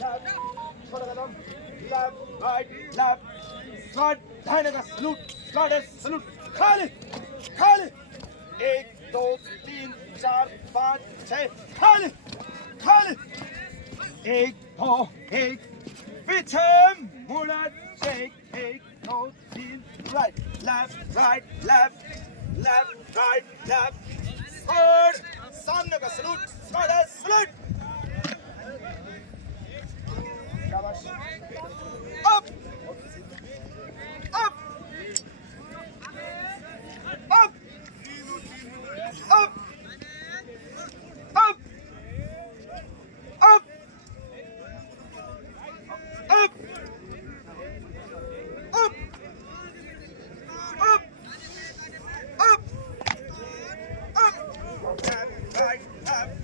left, छोड़ा कदम, left, right, left, squad, दाहिने का सलूट, स्क्वाडर्स सलूट, खाली, खाली, 1, 2, 3, 4, 5, 6, खाली, खाली, 1, 2, 1, पीछे मुड़ा, shake, 1, 2, 3, right, left, right, left, left, right, left, squad, सामने का सलूट, स्क्वाडर्स सलूट, शाबाश, up, up, up, up, up, up, up, up, up, up, up, left, right, left,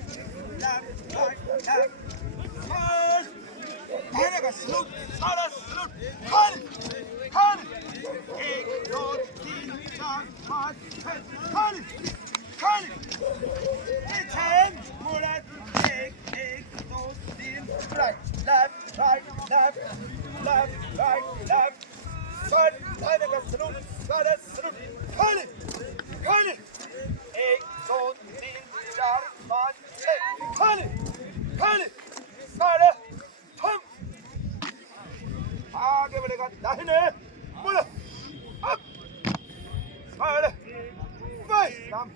left, right, left, forward, दाहिने का सलूट, सारा सलूट, खाली, खाली, 1, 2, 3, 4, 5, 6, खाली, खाली, पीछे मुड़ा, 1, 2, 3, right, left, right, left, left, right, left, squad, दाहिने का सलूट, सारा सलूट, खाली, खाली, 1, 2, 3, 4, 5, 6, खाली, खाली, सारा हम आगे बढ़ेगा दाहिने मुड़ अप स्क्वाड बाय नाम